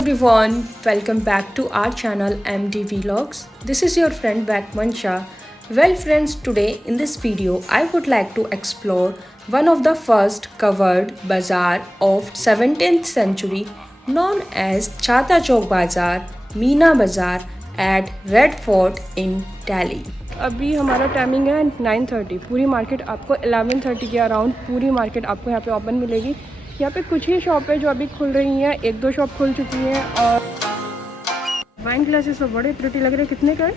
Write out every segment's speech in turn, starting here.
everyone, welcome back to our channel MD Vlogs. This is your friend Mansha. Well friends, today in this video I would like to explore one of the first covered bazaar of 17th century known as Chata Chowk Bazaar, Meena Bazaar at Red Fort in Delhi. अभी हमारा timing है 9:30। पूरी market आपको 11:30 के around पूरी market आपको यहाँ पे ओपन मिलेगी। यहाँ पे कुछ ही शॉप है जो अभी खुल रही हैं, एक दो शॉप खुल चुकी हैं। और वाइन ग्लासेस तो बड़े प्रिटी लग रहे हैं। कितने का है?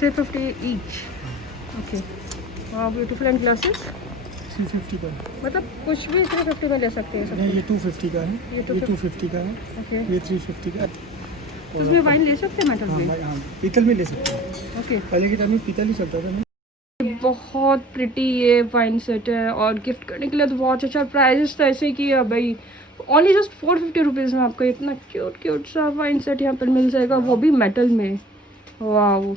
350 ईच। ओके, हाँ ब्यूटीफुल एंड ग्लासेस 350 का मतलब कुछ भी 350 में ले सकते हैं सब। नहीं, ये 250 का है, ये 250 का है। ओके, ये 350 का है। उसमें वाइन ले सकते हैं मेटल में? हाँ, पीतल में ले सकते हैं। ओके, पहले के टाइम में पीतल ही चलता था। बहुत प्रिटी ये वाइन सेट है और गिफ्ट करने के लिए तो बहुत अच्छा। प्राइजेस तो ऐसे कि भाई ओनली जस्ट 450 रुपीज़ में आपको इतना क्यूट सा वाइन सेट यहाँ पर मिल जाएगा, वो भी मेटल में। Wow,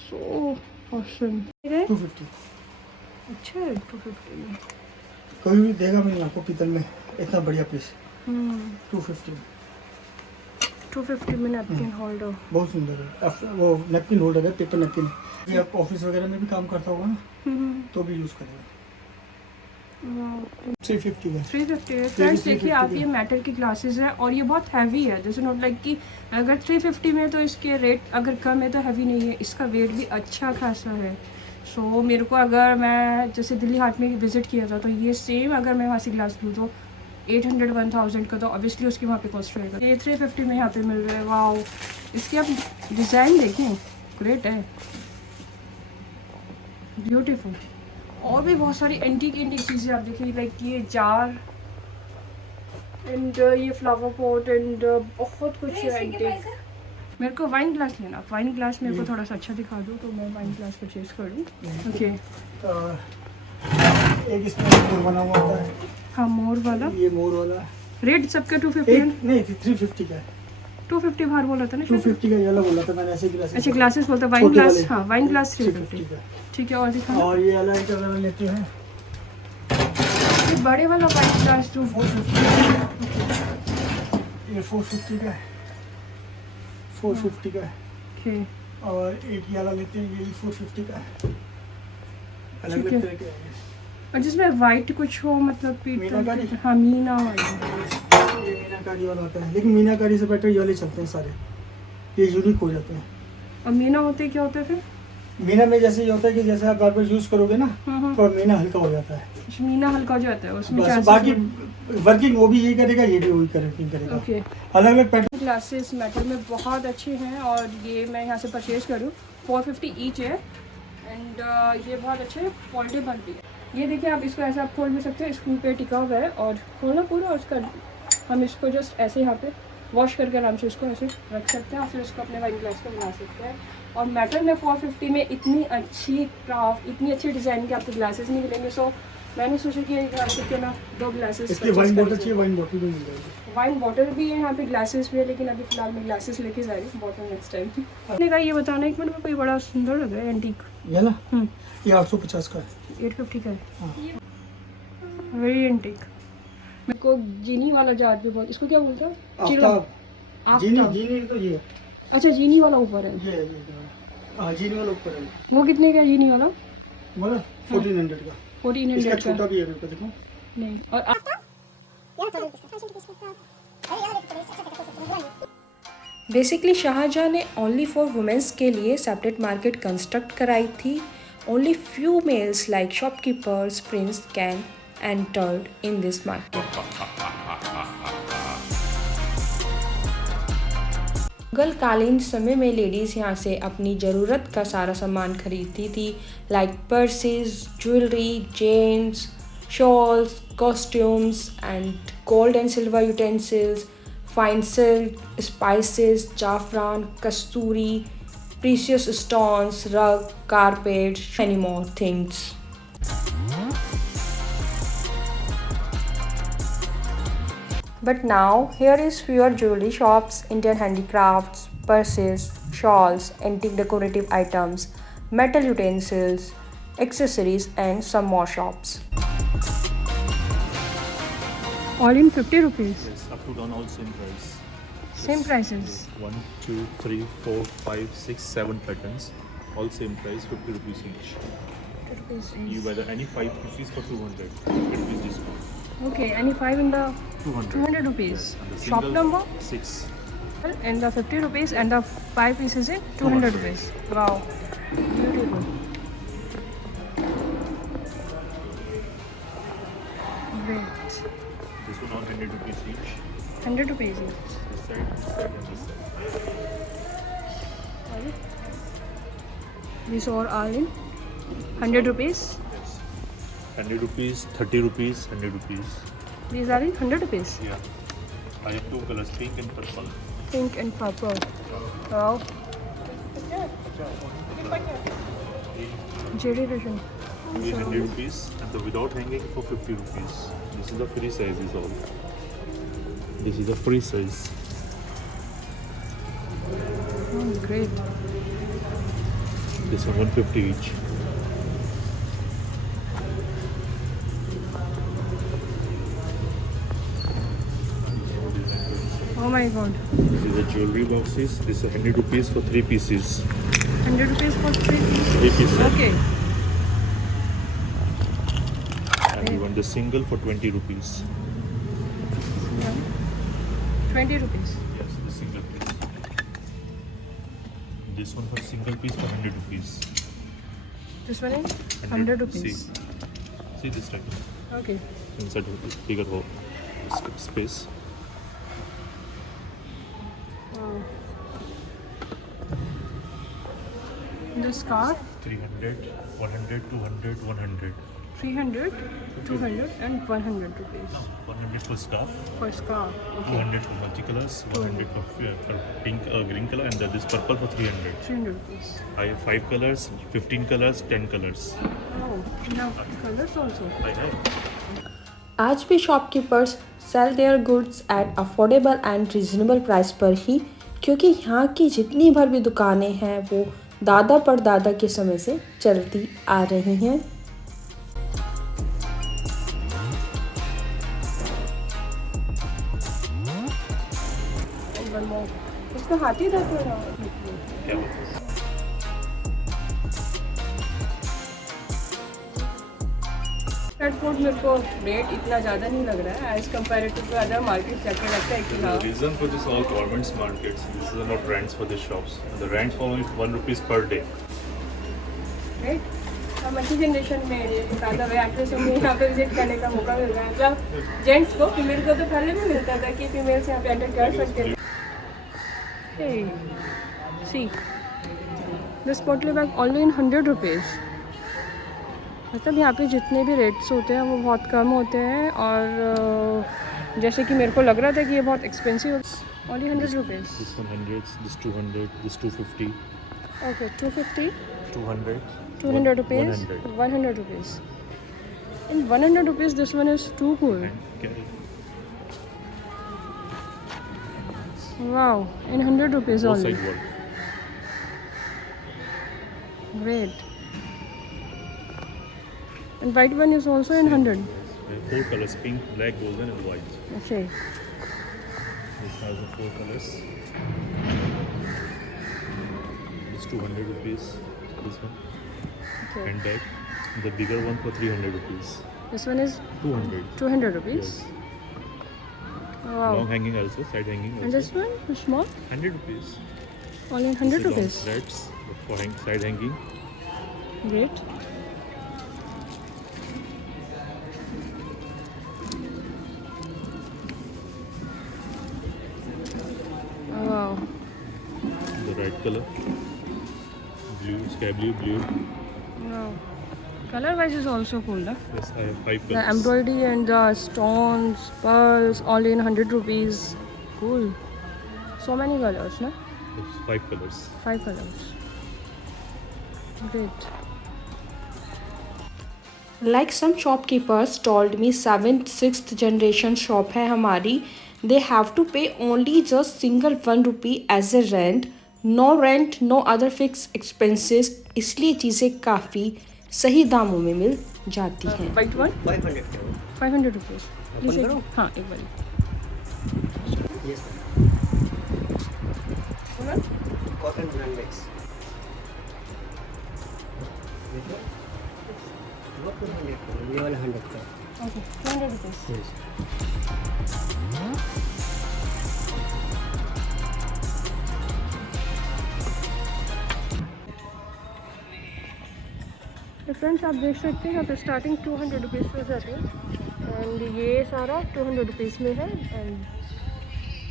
so awesome. 250। अच्छा है 250 में। कोई भी देगा मैं आपको पीतल में इतना बढ़िया पीस। 250 में नैपकिन होल्डर बहुत सुंदर है। वो नैपकिन होल्डर है, पेपर नैपकिन। ये आप ऑफिस वगैरह में भी काम करता होगा ना, तो भी यूज़ करेगा। 350 में। 350 है। फ्रेंड्स देखिए आप, ये मेटल की ग्लासेस है और ये बहुत हैवी है। जैसे नॉट लाइक कि अगर 350 में तो इसके रेट अगर कम है तो हैवी नहीं है, इसका वेट भी अच्छा खासा है। सो मेरे को अगर मैं जैसे दिल्ली हाट में विज़िट किया था तो ये सेम अगर मैं वहाँ से ग्लास लूँ तो 800-1000 का तो ऑब्वियसली उसकी वहाँ पे कॉस्ट रहेगा। ये 350 में यहाँ पे मिल रहा है। वाओ, इसकी आप डिज़ाइन देखें, ग्रेट है, ब्यूटीफुल। और भी बहुत सारी एंटीक चीज़ें आप देखिए, लाइक ये जार एंड ये फ्लावर पॉट एंड बहुत कुछ है एंटीक। मेरे को वाइन ग्लास लेना, वाइन ग्लास मेरे को थोड़ा सा अच्छा दिखा दो तो मैं वाइन ग्लास परचेज कर लूँ। ओके, एक इसमें मोर बना हुआ होता है। हाँ, मोर वाला। ये मोर वाला रेट सबका 250 नहीं, 350 का है। 250 बाहर बोला था ना? 250 का ये वाला बोला था मैंने, ऐसे ग्लास। अच्छा, ग्लासेस बोलता है, वाइन ग्लास। हाँ, वाइन ग्लास 350 का। ठीक है, और दिखाना। और ये अलग कलर लेते हैं, ये बड़े वाला वाइन ग्लास 450 का। ये 450 का है, 450 का है। ओके, और एक ये वाला लेते हैं, ये 450 का है। अलग अलग तरह के हैं। और जिसमें वाइट कुछ हो, मतलब मीनाकारी। हाँ, मीना वाली। ये मीनाकारी वाला होता है, लेकिन मीनाकारी से बेटर ये वाले चलते हैं सारे, ये यूनिक हो जाते हैं। और मीना होते क्या होता है फिर? मीना में जैसे ये होता है कि जैसे आप बार बार यूज करोगे ना तो मीना हल्का हो जाता है। मीना हल्का हो जाता है उसमें। बाकी वर्किंग वो भी यही करेगा, ये भी वही करेगा। ओके, अलग अलग पैटर्न। ग्लासेस मेटल में बहुत अच्छे हैं और ये मैं यहाँ से परचेज करूँ। 450 ईच है एंड ये बहुत अच्छे है, फोल्डेबल भी है। ये देखिए आप, इसको ऐसे आप खोल भी सकते हैं, स्क्रू पे टिका हुआ है और खोलना पूरा। और उसका हम इसको जस्ट ऐसे यहाँ पे वॉश करके आराम से इसको ऐसे रख सकते हैं और फिर उसको अपने वाइन ग्लास को बना सकते हैं। और मेटल में 450 में इतनी अच्छी क्राफ्ट, इतनी अच्छी डिज़ाइन के आपको ग्लासेस नहीं मिलेंगे। सो मैंने सोचा कि यहाँ से ना 2 ग्लासेस। इसकी वाइन बॉटल चाहिए, वाइन बॉटल भी मिल जाएगी। वाइन बॉटल भी है यहाँ पे, ग्लासेस भी है, लेकिन अभी फिलहाल मैं ग्लासेस लेके जा रही हूँ, बॉटल नेक्स्ट टाइम। आपने कहा ये बताना एक मिनट में, कोई बड़ा सुंदर लग रहा है एंटीक। ये ना, ये 850 का है। 850 का है, वेरी एंटीक। मेरे को जीनी वाला जार भी बहुत, इसको क्या बोलते हैं? जीनी तो ये। अच्छा, जीनी वाला ऊपर है। ये हाँ, जीनी वाला ऊपर है। वो कितने का जीनी वाला? बोला 1400 का। 1400 इसका का। छोटा भी है, मेरे को देखो। नहीं, और बेसिकली शाहजहाँ ने ओनली फॉर वुमेन्स के लिए सेपरेट मार्केट कंस्ट्रक्ट कराई थी। Only few males like shopkeepers, prince can entered in this market. Mughal कालीन समय में लेडीज़ यहाँ से अपनी ज़रूरत का सारा सामान खरीदती थी, like purses, jewellery, chains, shawls, costumes and gold and silver utensils, fine silk, spices, जाफरान, कस्तूरी, precious stones, rug, carpets, many more things. But now here is fewer jewelry shops, Indian handicrafts, purses, shawls, antique decorative items, metal utensils, accessories and some more shops. All in 50 rupees. Yes, up to down all same price. Same prices. 1, 2, 3, 4, 5, 6, 7 patterns. All same price, 50 rupees each. 50 rupees You each. whether any 5 pieces for 200. 50 rupees discount. Okay, any 5 in the 200. 200 rupees. Yes, and the Shop single, number 6. and the 50 rupees and the 5 pieces in 200 rupees. Wow, beautiful. Great. This one all 100 rupees each. 100 rupees each. This side, and this side. These are all in 100 rupees. Yes. 100 rupees, 30 rupees, 100 rupees. These are in 100 rupees. Yeah. I have 2 colors, pink and purple. Pink and purple. Wow. JD edition. 100 rupees and the without hanging for 50 rupees. This is the free size is all. This is the free size. Oh, great. This one 150 each. Oh my god. This is the jewelry boxes. This is 100 rupees for 3 pieces. 100 rupees for 3 pieces. 3 pieces. Okay. And we want the single for 20 rupees. Yeah. 20 rupees. Yes, the single piece. This one for single piece for 100 rupees. This one is 100 rupees. See this right Okay. inside this bigger hole space. Wow. The scarf 300, 100, 200, 100. 300, 200 and 100 rupees 100 for scarf, for scarf. Okay. 200 for multicolors, 100 for pink, green color, and then this purple for 300. 300 rupees. I have 5 colors, 15 colors, 10 colors. Oh, now colors also. I have. आज भी shopkeepers sell their goods at affordable and reasonable price पर ही, क्योंकि यहाँ की जितनी भर भी दुकानें हैं वो दादा परदादा के समय से चलती आ रही हैं। इसका हाथी था थोड़ा। क्या बात है? फूड मेरे को रेट इतना ज़्यादा नहीं लग रहा है as comparative to other market. जाके लगता है कि हाँ The reason for this all government's markets, this is not rents for the shops. The rent for only 1 rupees per day. Right. हम अच्छी जनरेशन में ज़्यादा वे एक्ट्रेस हमें यहाँ पे विजिट करने का मौका मिल रहा है। मतलब जेंट्स को, फीमेल को तो पहले भी मिलता था कि फीमेल्स यहाँ पे एंटर कर सकते थे। Hey, see, this bottle bag only in 100 rupees. मतलब यहाँ पे जितने भी रेट्स होते हैं वो बहुत कम होते हैं और जैसे कि मेरे को लग रहा था कि ये बहुत एक्सपेंसिव है। Only 100 rupees. This 100, this 200, this 250, okay 250, 200, 200 rupees, 100 rupees. In 100 rupees this one is too cool. and carry. Wow, in 100 rupees Both only. side work. Great. And white one is also in 100। There are 4 colors: pink, black, golden, and white. Okay. This has the 4 colors. This 200 rupees. This one. Okay. And bag. The bigger one for 300 rupees. This one is 200. 200 rupees। Yes. Wow. Long hanging also, side hanging And also. this one, small, 100 rupees. only This 100 is long rupees. threads for side hanging. Great. Wow. The red color. Blue, sky blue. Wow. Color wise is also cool, na? Yes, I have 5 The colors. embroidery and the stones, pearls, all in 100 rupees. Cool. So many colors, na? Yes, 5 colors. 5 colors. Great. Like some shopkeepers told me 7th 6th generation shop है हमारी, they have to pay only just single 1 rupee as a rent, no rent, no other fixed expenses, इसलिए चीज़ें काफ़ी सही दामों में मिल जाती हैं। White one? 500 rupees. प्लीज हाँ एक बार कॉटन ब्रांडेड ये वाला 100 का ओके 200 रुपीज़। तो फ्रेंड्स आप देख सकते हैं यहाँ पे स्टार्टिंग 200 रुपीज़ से जाती है एंड ये सारा 200 रुपीज़ में है एंड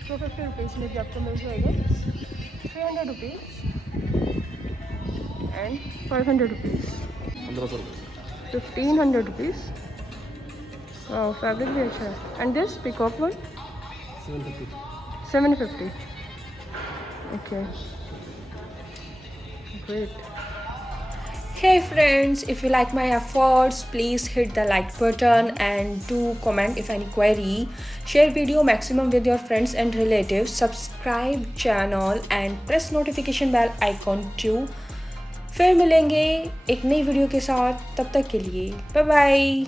250 रुपीज़ में भी आपको मिल जाएगा 300 रुपीज़ एंड 500 रुपीज़ 1500 रुपये 1500 रुपीज़। फैब्रिक भी अच्छा है and this peacock one 750 750 okay great। Hey friends, if you like my efforts, please hit the like button and do comment if any query. Share video maximum with your friends and relatives. Subscribe channel and press notification bell icon too. फिर मिलेंगे एक नई video के साथ, तब तक के लिए बाय बाय।